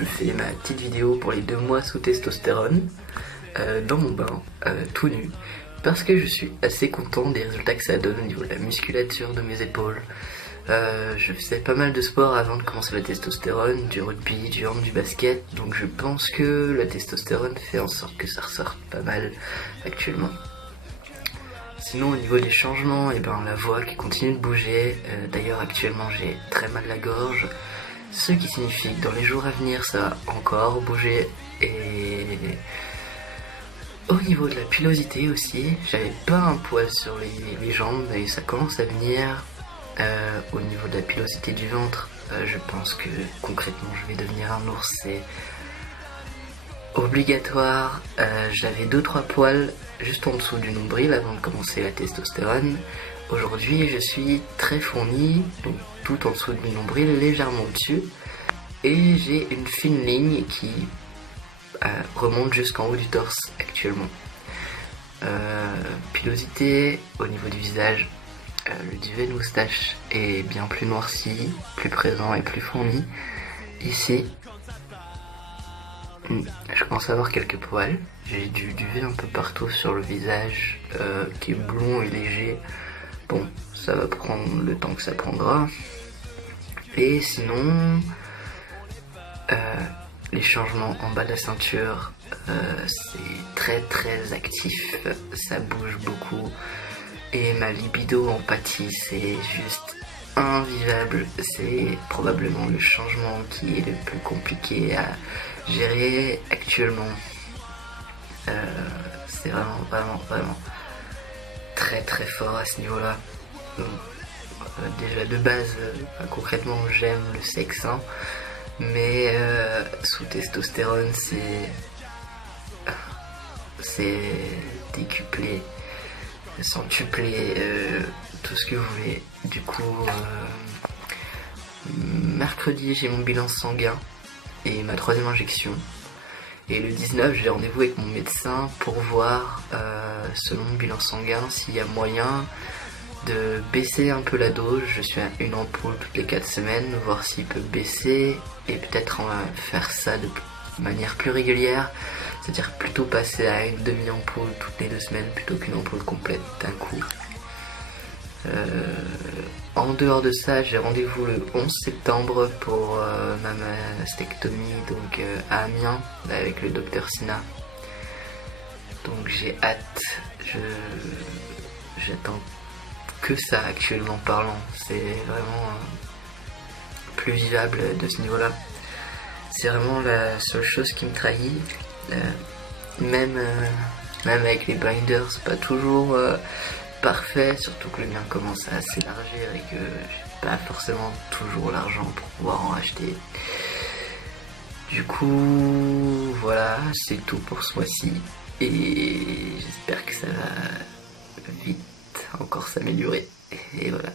je fais ma petite vidéo pour les 2 mois sous testostérone, dans mon bain, tout nu, parce que je suis assez content des résultats que ça donne au niveau de la musculature de mes épaules. Je faisais pas mal de sport avant de commencer la testostérone, du rugby, du hand, du basket, donc je pense que la testostérone fait en sorte que ça ressorte pas mal actuellement. Sinon au niveau des changements, la voix qui continue de bouger, d'ailleurs actuellement j'ai très mal à la gorge, ce qui signifie que dans les jours à venir ça va encore bouger. Et au niveau de la pilosité aussi, j'avais pas un poil sur les jambes et ça commence à venir. Au niveau de la pilosité du ventre, je pense que concrètement je vais devenir un ours, c'est obligatoire. J'avais 2-3 poils juste en dessous du nombril avant de commencer la testostérone. Aujourd'hui je suis très fourni, donc tout en dessous de mon nombril, légèrement au-dessus, et j'ai une fine ligne qui remonte jusqu'en haut du torse actuellement. Pilosité au niveau du visage, le duvet de moustache est bien plus noirci, plus présent et plus fourni. Ici, je commence à avoir quelques poils. J'ai du duvet un peu partout sur le visage, qui est blond et léger. Bon, ça va prendre le temps que ça prendra. Et sinon, les changements en bas de la ceinture, c'est très très actif, ça bouge beaucoup. Et ma libido en pâtit, c'est juste invivable. C'est probablement le changement qui est le plus compliqué à gérer actuellement. C'est vraiment très très fort à ce niveau-là. Déjà de base, concrètement j'aime le sexe, hein, mais sous testostérone c'est décuplé, centuplé, tout ce que vous voulez. Du coup, mercredi j'ai mon bilan sanguin et ma 3e injection. Et le 19 j'ai rendez-vous avec mon médecin pour voir, selon mon bilan sanguin, s'il y a moyen de baisser un peu la dose. Je suis à 1 ampoule toutes les 4 semaines, voir s'il peut baisser et peut-être faire ça de manière plus régulière. C'est-à-dire plutôt passer à 1 demi-ampoule toutes les 2 semaines plutôt qu'une ampoule complète d'un coup. En dehors de ça, j'ai rendez-vous le 11 septembre pour ma mastectomie, donc à Amiens, avec le docteur Sina. Donc j'ai hâte, j'attends que ça actuellement parlant. C'est vraiment plus vivable de ce niveau-là. C'est vraiment la seule chose qui me trahit. Même avec les binders, c'est pas toujours parfait, surtout que le mien commence à s'élargir et que j'ai pas forcément toujours l'argent pour pouvoir en acheter. Du coup, voilà, c'est tout pour ce mois-ci et j'espère que ça va vite encore s'améliorer. Et voilà.